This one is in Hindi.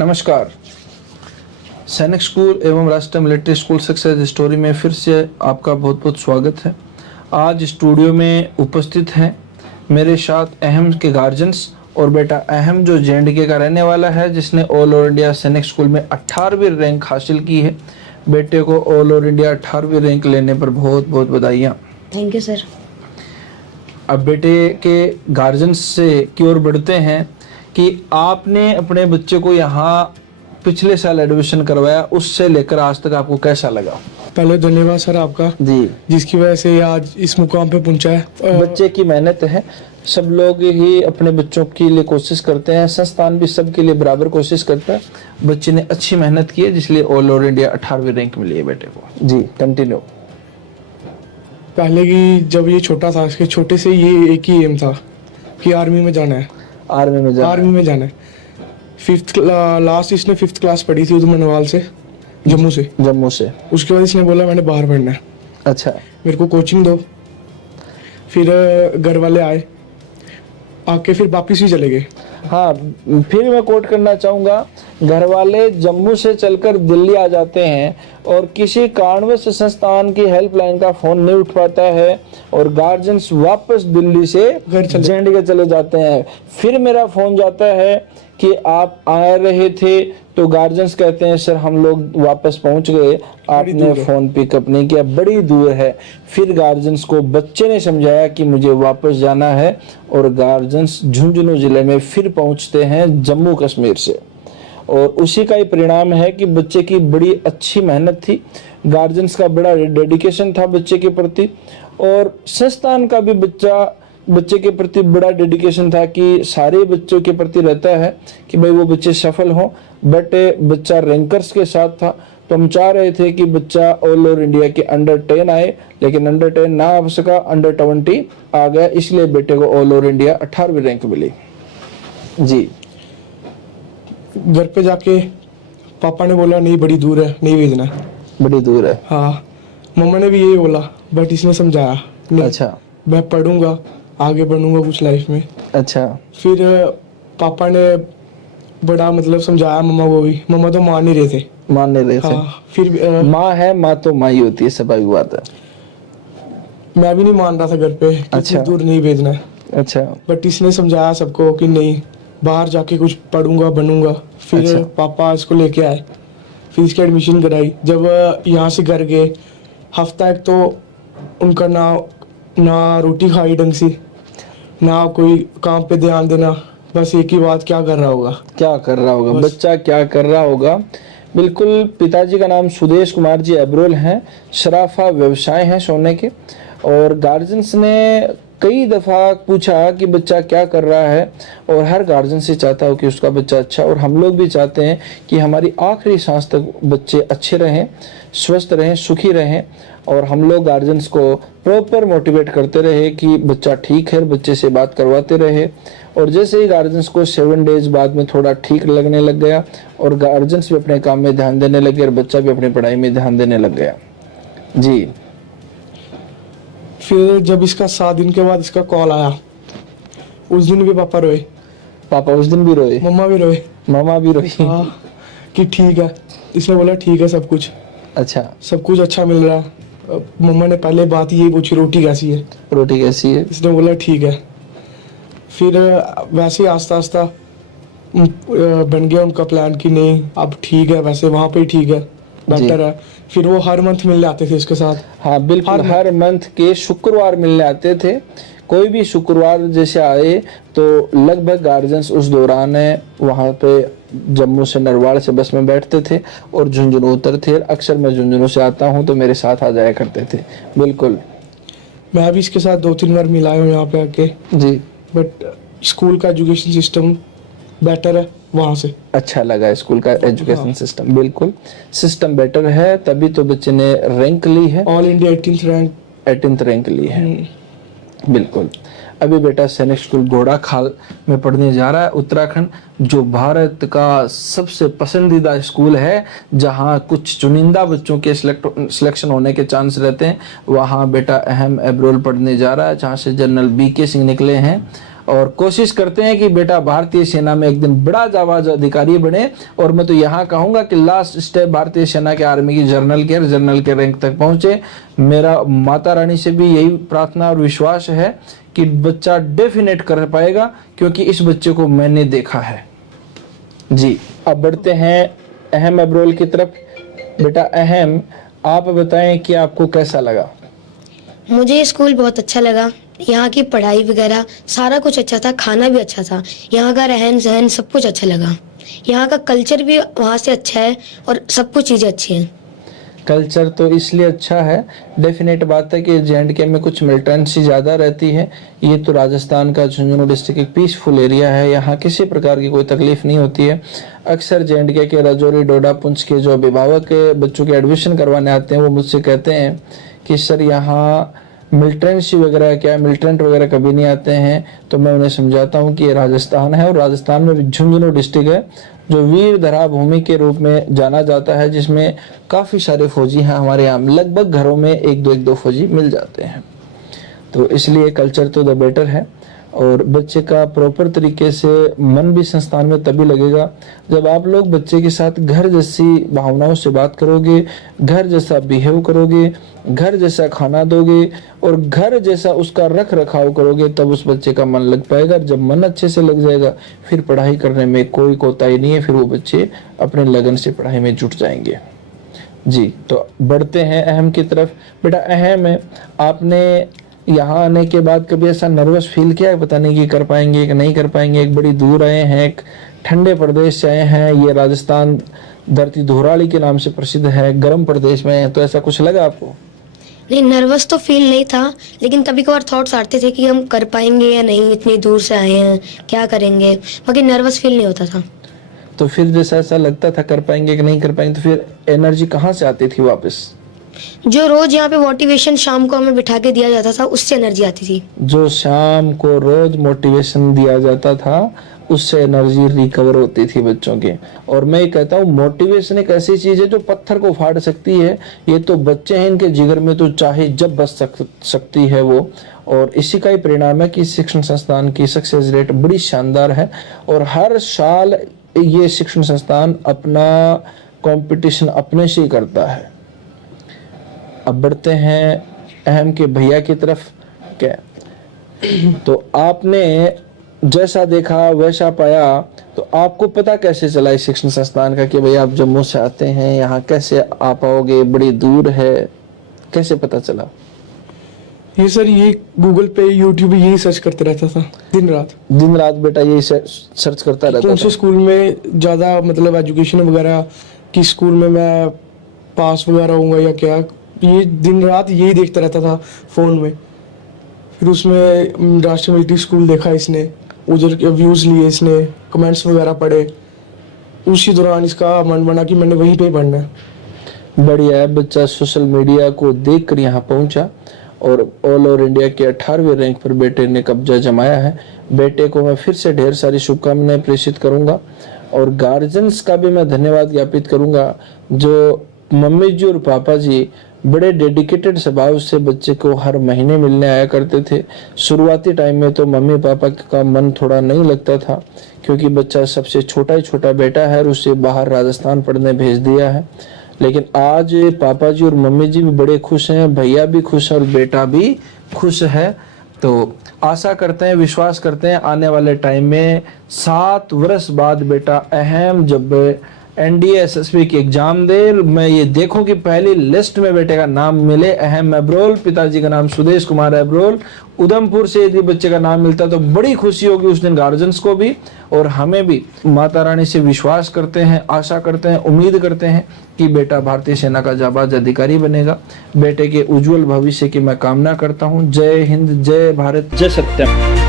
नमस्कार। सैनिक स्कूल एवं राष्ट्रीय मिलिट्री स्कूल सक्सेस स्टोरी में फिर से आपका बहुत बहुत स्वागत है। आज स्टूडियो में उपस्थित हैं मेरे साथ अहम के गार्जियंस और बेटा अहम जो JNK का रहने वाला है, जिसने ऑल ओवर इंडिया सैनिक स्कूल में 18वीं रैंक हासिल की है। बेटे को ऑल ओवर इंडिया 18वीं रैंक लेने पर बहुत बहुत बधाइयाँ। Thank you sir. अब बेटे के गार्जियंस से की ओर बढ़ते हैं कि आपने अपने बच्चे को यहाँ पिछले साल एडमिशन करवाया, उससे लेकर आज तक आपको कैसा लगा? पहले धन्यवाद सर आपका जी, जिसकी वजह से ये आज इस मुकाम पे पहुंचा है। बच्चे की मेहनत है। सब लोग ही अपने बच्चों के लिए कोशिश करते हैं, संस्थान भी सबके लिए बराबर कोशिश करता है। बच्चे ने अच्छी मेहनत की है, जिसलिए ऑल ओवर इंडिया 18वीं रैंक मिली है बेटे को। जी, कंटिन्यू। पहले की जब ये छोटा था, इसके छोटे से ये एक ही एम था कि आर्मी में जाना है। आर्मी में जाना है। लास्ट इसने 5th क्लास पढ़ी थी उधमनवाल से, जम्मू से। उसके बाद इसने बोला मैंने बाहर पढ़ना है। अच्छा, मेरे को कोचिंग दो। फिर घर वाले आके फिर वापिस ही चले गए। हाँ, फिर मैं कोट करना चाहूंगा, घर वाले जम्मू से चलकर दिल्ली आ जाते हैं और किसी कारणवश संस्थान की हेल्पलाइन का फोन नहीं उठ पाता है और गार्जियंस वापस दिल्ली से JNK चले जाते हैं। फिर मेरा फोन जाता है कि आप आ रहे थे, तो गार्जियंस कहते हैं सर हम लोग वापस पहुंच गए, आपने फोन पिकअप नहीं किया, बड़ी दूर है। फिर गार्जियंस को बच्चे ने समझाया कि मुझे वापस जाना है और गार्जियंस झुंझुनू जिले में फिर पहुंचते हैं जम्मू कश्मीर से। और उसी का ही परिणाम है कि बच्चे की बड़ी अच्छी मेहनत थी, गार्जियंस का बड़ा डेडिकेशन था बच्चे के प्रति, और संस्थान का भी बच्चे के प्रति बड़ा डेडिकेशन था कि सारे बच्चों के प्रति रहता है कि भाई वो बच्चे सफल हों। बट बच्चा रैंकर्स के साथ था, तो हम चाह रहे थे कि बच्चा ऑल ओवर इंडिया के अंडर 10 आए, लेकिन अंडर 10 ना आ सका, अंडर 20 आ गया, इसलिए बेटे को ऑल ओवर इंडिया 18वीं रैंक मिली। जी, घर पे जाके पापा ने बोला नहीं बड़ी दूर है, नहीं भेजना। बड़ी दूर है। हाँ, मम्मा ने भी यही बोला, बट इसने समझाया नहीं। अच्छा, मैं पढ़ूंगा, आगे बढ़ूंगा कुछ लाइफ में। अच्छा। फिर पापा ने बड़ा मतलब समझाया मम्मा को भी। मम्मा तो मान नहीं रहे थे। हाँ, फिर माँ है, माँ तो माँ ही होती है, स्वाभाविक बात है। मैं भी नहीं मान रहा था घर पे। अच्छा, दूर नहीं भेजना है। अच्छा। बट इसने समझाया सबको कि नहीं, बाहर जाके कुछ पढ़ूंगा, बनूंगा। फिर अच्छा। पापा इसको लेके आए, फिर इसकी एडमिशन कराई। जब यहाँ से घर गए, हफ्ता एक तो उनका ना रोटी खाई ढंग से, ना कोई काम पे ध्यान देना, बस एक ही बात, क्या कर रहा होगा बच्चा, क्या कर रहा होगा। बिल्कुल। पिताजी का नाम सुदेश कुमार जी एब्रोल हैं, शराफा व्यवसाय हैं सोने के, और गार्जियंस ने कई दफ़ा पूछा कि बच्चा क्या कर रहा है, और हर गार्जियन से चाहता हो कि उसका बच्चा अच्छा, और हम लोग भी चाहते हैं कि हमारी आखिरी सांस तक बच्चे अच्छे रहें, स्वस्थ रहें, सुखी रहें, और हम लोग गार्जियंस को प्रॉपर मोटिवेट करते रहे कि बच्चा ठीक है, बच्चे से बात करवाते रहे। और जैसे ही गार्जियंस को 7 डेज बाद में थोड़ा ठीक लगने लग गया और गार्जियंस भी अपने काम में ध्यान देने लगे और बच्चा भी अपनी पढ़ाई में ध्यान देने लग गया। जी। फिर जब इसका 7 दिन के बाद इसका कॉल आया, उस दिन भी पापा रोए। पापा उस दिन भी रोए, मम्मा भी रोए, मामा भी रोई। हाँ, कि ठीक है। इसने बोला ठीक है, सब कुछ अच्छा मिल रहा है। मम्मा ने पहले बात यही पूछी, रोटी कैसी है। इसने बोला ठीक है। फिर वैसे ही आस्ता आस्ता बन गया उनका प्लान कि नहीं अब ठीक है, वैसे वहाँ पे ही ठीक है, बेटर है। फिर वो हर मंथ मिलने आते थे उसके साथ। हाँ बिल्कुल, हर मंथ के शुक्रवार मिलने आते थे। कोई भी शुक्रवार जैसे आए तो लगभग गार्जियंस उस दौरान वहाँ पे जम्मू से नरवाड़ से बस में बैठते थे और झुंझुनू उतरते। अक्सर मैं झुंझुनू से आता हूँ तो मेरे साथ आ जाया करते थे। बिल्कुल, मैं भी इसके साथ 2-3 बार मिला हूँ यहाँ पे आके। जी। बट स्कूल का एजुकेशन सिस्टम बेटर है वहाँ से। अच्छा लगा स्कूल का एजुकेशन सिस्टम। बिल्कुल, सिस्टम बेटर है, तभी तो बच्चे ने रैंक ली है, ऑल इंडिया 18th रैंक ली है। बिल्कुल। अभी बेटा सैनिक स्कूल घोड़ा खाल में पढ़ने जा रहा है, उत्तराखंड, जो भारत का सबसे पसंदीदा स्कूल है, जहां कुछ चुनिंदा बच्चों के सिलेक्शन होने के चांस रहते हैं। वहां बेटा अहम एब्रोल पढ़ने जा रहा है, जहां से जनरल BK सिंह निकले हैं। और कोशिश करते हैं कि बेटा भारतीय सेना में एक दिन बड़ा जाबाज अधिकारी बने। और मैं तो यहाँ कहूँगा कि लास्ट स्टेप भारतीय सेना के आर्मी की जनरल के रैंक तक पहुँचे। मेरा माता रानी से भी यही प्रार्थना और विश्वास है कि बच्चा डेफिनेट कर पाएगा, क्योंकि इस बच्चे को मैंने देखा है जी। अब बढ़ते हैं अहम अब्रोल की तरफ। बेटा अहम, आप बताएं कि आपको कैसा लगा? मुझे स्कूल बहुत अच्छा लगा। यहाँ की पढ़ाई वगैरह सारा कुछ अच्छा था, खाना भी अच्छा था, यहाँ का रहन सहन सब कुछ अच्छा लगा। यहाँ का कल्चर भी वहाँ से अच्छा है और सब कुछ चीज़ें अच्छी हैं। कल्चर तो इसलिए अच्छा है, डेफिनेट बात है कि J&K में कुछ मिलिटेंसी ज़्यादा रहती है। ये तो राजस्थान का झुंझुनू डिस्ट्रिक्ट एक पीसफुल एरिया है, यहाँ किसी प्रकार की कोई तकलीफ नहीं होती है। अक्सर J&K के राजौरी, डोडा, पुंछ के जो अभिभावक के बच्चों के एडमिशन करवाने आते हैं वो मुझसे कहते हैं कि सर यहाँ मिलिटेंसी वगैरह क्या, मिलिटेंट वगैरह कभी नहीं आते हैं। तो मैं उन्हें समझाता हूँ कि ये राजस्थान है और राजस्थान में भी झुंझुनू डिस्ट्रिक्ट है जो वीर धरा भूमि के रूप में जाना जाता है, जिसमें काफ़ी सारे फौजी हैं। हमारे यहाँ लगभग घरों में एक दो फौजी मिल जाते हैं। तो इसलिए कल्चर तो द बेटर है। और बच्चे का प्रॉपर तरीके से मन भी संस्थान में तभी लगेगा जब आप लोग बच्चे के साथ घर जैसी भावनाओं से बात करोगे, घर जैसा बिहेव करोगे, घर जैसा खाना दोगे और घर जैसा उसका रख रखाव करोगे, तब उस बच्चे का मन लग पाएगा। जब मन अच्छे से लग जाएगा फिर पढ़ाई करने में कोई कोताही नहीं है, फिर वो बच्चे अपने लगन से पढ़ाई में जुट जाएंगे जी। तो बढ़ते हैं अहम की तरफ। बेटा अहम है, आपने यहाँ आने के बाद कभी ऐसा नर्वस फील किया, पता नहीं कि कर पाएंगे कि नहीं कर पाएंगे? एक बड़ी दूर आए हैं, एक ठंडे प्रदेश से आए हैं, ये राजस्थान धरती धुराड़ी के नाम से प्रसिद्ध है, गर्म प्रदेश में है, तो ऐसा कुछ लगा आपको? नहीं, नर्वस तो फील नहीं था, लेकिन कभी कभार थॉट्स आते थे कि हम कर पाएंगे या नहीं, इतनी दूर से आए हैं, क्या करेंगे, बाकी नर्वस फील नहीं होता था। तो फिर जैसा ऐसा लगता था कर पाएंगे कि नहीं कर पाएंगे, तो फिर एनर्जी कहाँ से आती थी वापस? जो रोज यहाँ पे मोटिवेशन शाम को हमें बिठा के दिया जाता था, उससे एनर्जी आती थी। जो शाम को रोज मोटिवेशन दिया जाता था उससे एनर्जी रिकवर होती थी बच्चों की। और मैं ये कहता हूँ मोटिवेशन एक ऐसी चीज है जो पत्थर को फाड़ सकती है। ये तो बच्चे हैं, इनके जिगर में तो चाहे जब बस सकती है वो। और इसी का ही परिणाम है कि शिक्षण संस्थान की सक्सेस रेट बड़ी शानदार है और हर साल ये शिक्षण संस्थान अपना कंपटीशन अपने से ही करता है। अब बढ़ते हैं अहम के भैया की तरफ। क्या तो आपने जैसा देखा वैसा पाया, तो आपको पता कैसे चला इस शिक्षण संस्थान का कि भाई आप जम्मू से आते हैं, यहाँ कैसे आ पाओगे, बड़ी दूर है, कैसे पता चला? ये सर ये गूगल पे यूट्यूब यही सर्च करते रहता था दिन रात बेटा यही सर्च करता रहता था। कौन से स्कूल में ज़्यादा मतलब एजुकेशन वगैरह, कि स्कूल में मैं पास वगैरह होऊंगा या क्या, ये दिन रात यही देखता रहता था फ़ोन में। फिर उसमें राष्ट्रीय मिलिट्री स्कूल देखा इसने, उधर के व्यूज़ लिए इसने, कमेंट्स वगैरह पढ़े, उसी दौरान इसका मन बना कि मैंने वहीं पे पढ़ना है। बढ़िया है, बच्चा सोशल मीडिया को देखकर यहाँ पहुँचा और ऑल ओवर इंडिया के 18वें रैंक पर बेटे ने कब्जा जमाया है। बेटे को मैं फिर से ढेर सारी शुभकामनाएं प्रेषित करूंगा और गार्जियंस का भी मैं धन्यवाद ज्ञापित करूंगा, जो मम्मी जी और पापा जी बड़े डेडिकेटेड स्वभाव से बच्चे को हर महीने मिलने आया करते थे। शुरुआती टाइम में तो मम्मी पापा का मन थोड़ा नहीं लगता था, क्योंकि बच्चा सबसे छोटा बेटा है और उसे बाहर राजस्थान पढ़ने भेज दिया है। लेकिन आज पापा जी और मम्मी जी भी बड़े खुश हैं, भैया भी खुश है और बेटा भी खुश है। तो आशा करते हैं, विश्वास करते हैं आने वाले टाइम में 7 वर्ष बाद बेटा अहम जब NDA SSB की एग्जाम दे, मैं ये देखूं कि पहली लिस्ट में बेटे का नाम मिले अहम अब्रोल, पिताजी का नाम सुदेश कुमार अब्रोल, उधमपुर से यदि बच्चे का नाम मिलता तो बड़ी खुशी होगी उस दिन गार्जियंस को भी और हमें भी। माता रानी से विश्वास करते हैं, आशा करते हैं, उम्मीद करते हैं कि बेटा भारतीय सेना का जाबाज अधिकारी बनेगा। बेटे के उज्जवल भविष्य की मैं कामना करता हूँ। जय हिंद, जय भारत, जय सत्यम।